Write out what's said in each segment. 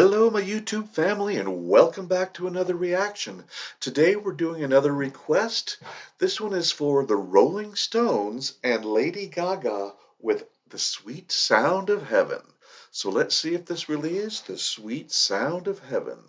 Hello, my YouTube family, and welcome back to another reaction. Today we're doing another request. This one is for the Rolling Stones and Lady Gaga with The Sweet Sound of Heaven. So let's see if this really is the sweet sound of heaven.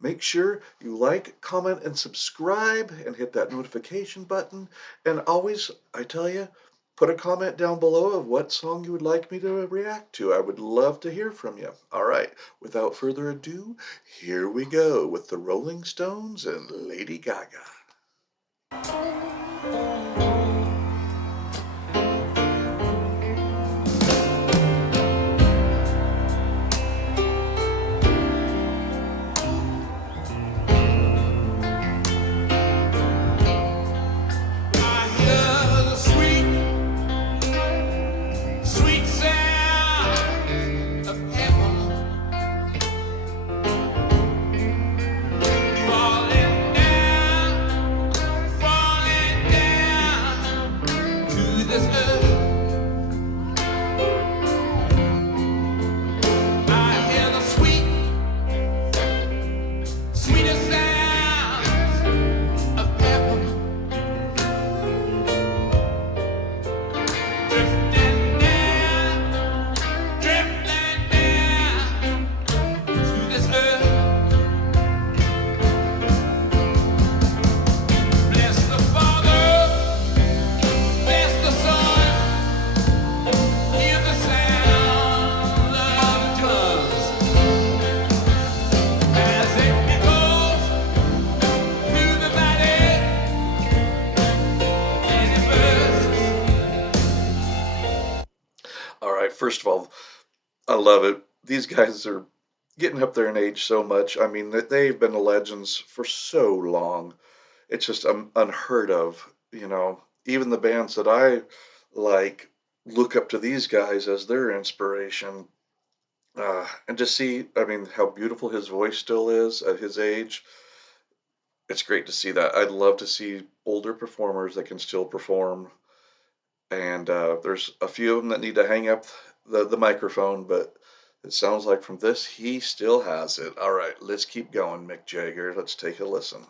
Make sure you like, comment, and subscribe, and hit that notification button. And always, I tell you, put a comment down below of what song you would like me to react to. I would love to hear from you. All right, without further ado, here we go with the Rolling Stones and Lady Gaga. All right, first of all, I love it. These guys are getting up there in age so much. I mean, they've been legends for so long. It's just unheard of, you know. Even the bands that I like look up to these guys as their inspiration. And to see, I mean, how beautiful his voice still is at his age. It's great to see that. I'd love to see older performers that can still perform. And there's a few of them that need to hang up the microphone, but it sounds like from this, he still has it. All right, let's keep going, Mick Jagger. Let's take a listen.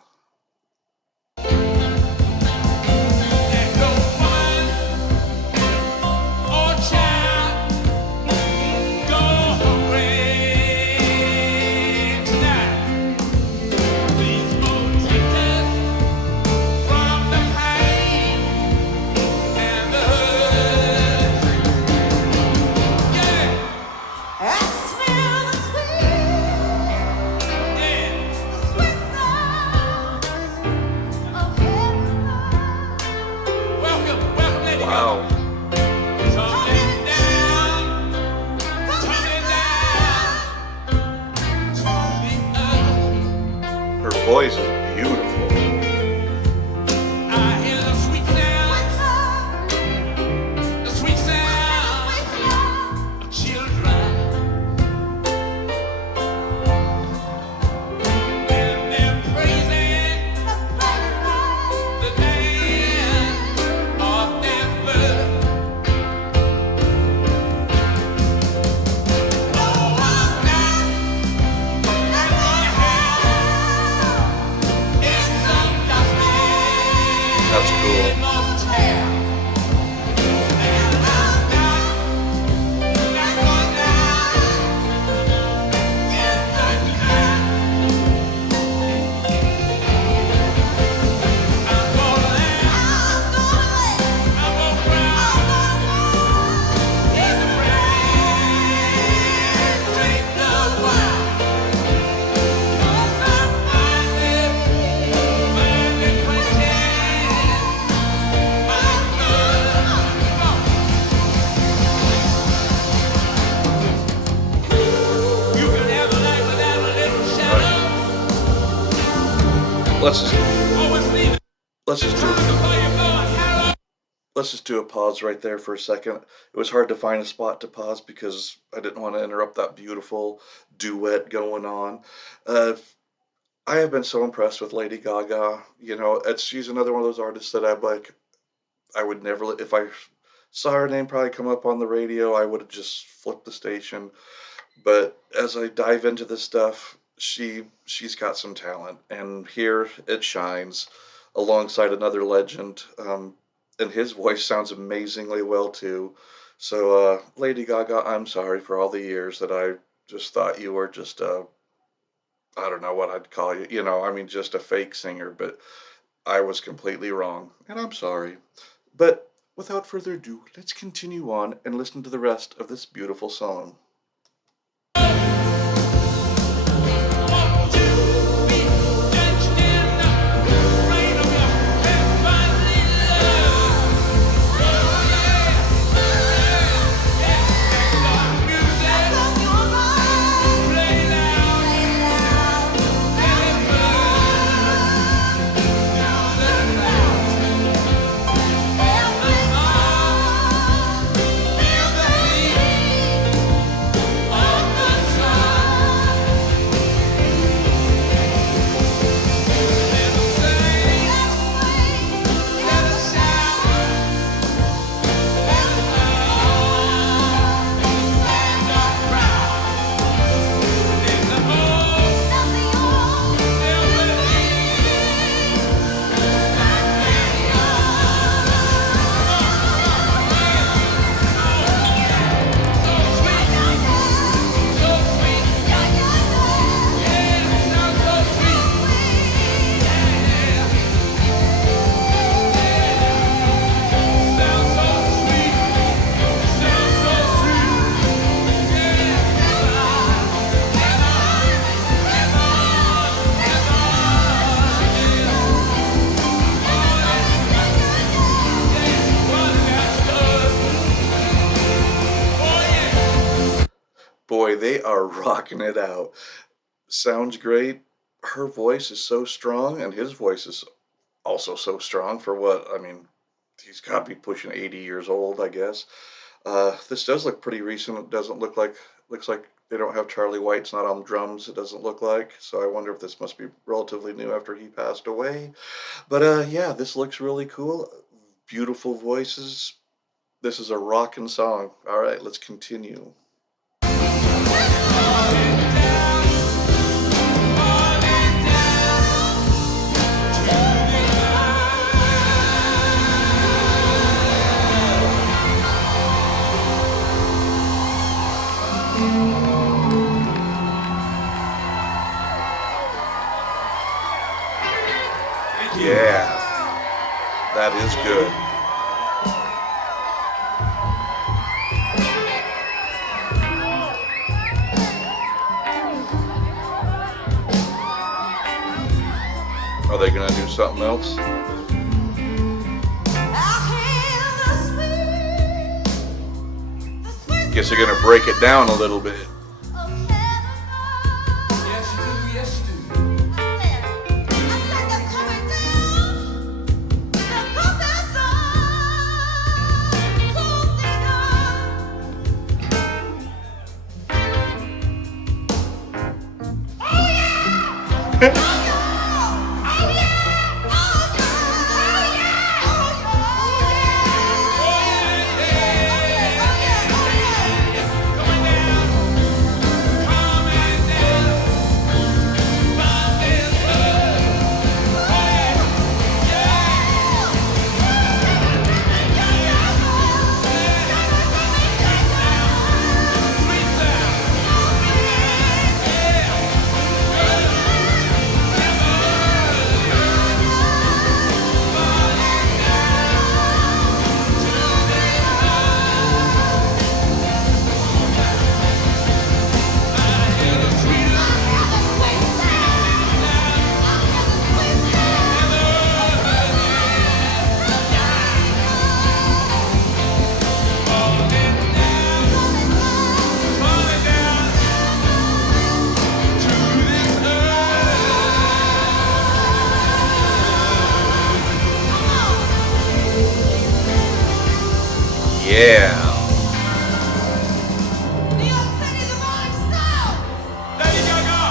Wow. Her voice is beautiful. That's cool. Let's just let's just let's just do a pause right there for a second. It was hard to find a spot to pause because I didn't want to interrupt that beautiful duet going on. Uh, I have been so impressed with Lady Gaga. You know, she's another one of those artists that I'm like, I would never, if I saw her name probably come up on the radio, I would have just flipped the station. But as I dive into this stuff, she's got some talent, and here it shines alongside another legend. And his voice sounds amazingly well too. So, Lady Gaga, I'm sorry for all the years that I just thought you were just I don't know what I'd call you. I mean, just a fake singer, but I was completely wrong, and I'm sorry. But without further ado, let's continue on and listen to the rest of this beautiful song. Boy, they are rocking it out. Sounds great. Her voice is so strong, and his voice is also so strong for what, I mean, he's got to be pushing 80 years old, I guess. This does look pretty recent. It doesn't look like, looks like they don't have Charlie White's not on drums, it doesn't look like. So I wonder if this must be relatively new after he passed away. But yeah, this looks really cool. Beautiful voices. This is a rockin' song. All right, let's continue. Yeah, that is good. Are they gonna do something else? Guess they're gonna break it down a little bit. Yeah. New York City, the Rolling Stones! Lady Gaga!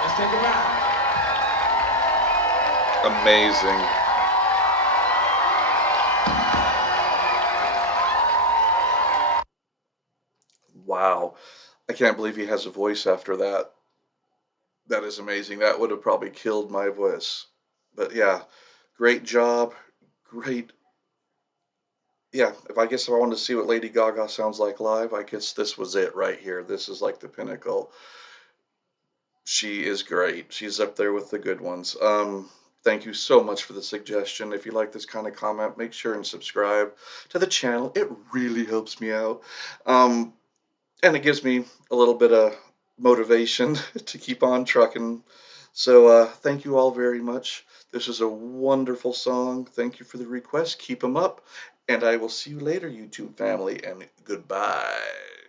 Let's take it back. Amazing. I can't believe he has a voice after that. That is amazing. That would have probably killed my voice. But yeah, great job. Great. Yeah, if I wanted to see what Lady Gaga sounds like live, I guess this was it right here. This is like the pinnacle. She is great. She's up there with the good ones. Thank you so much for the suggestion. If you like this kind of comment, make sure and subscribe to the channel. It really helps me out. Um, and it gives me a little bit of motivation to keep on trucking. So thank you all very much. This is a wonderful song. Thank you for the request. Keep them up. And I will see you later, YouTube family, and goodbye.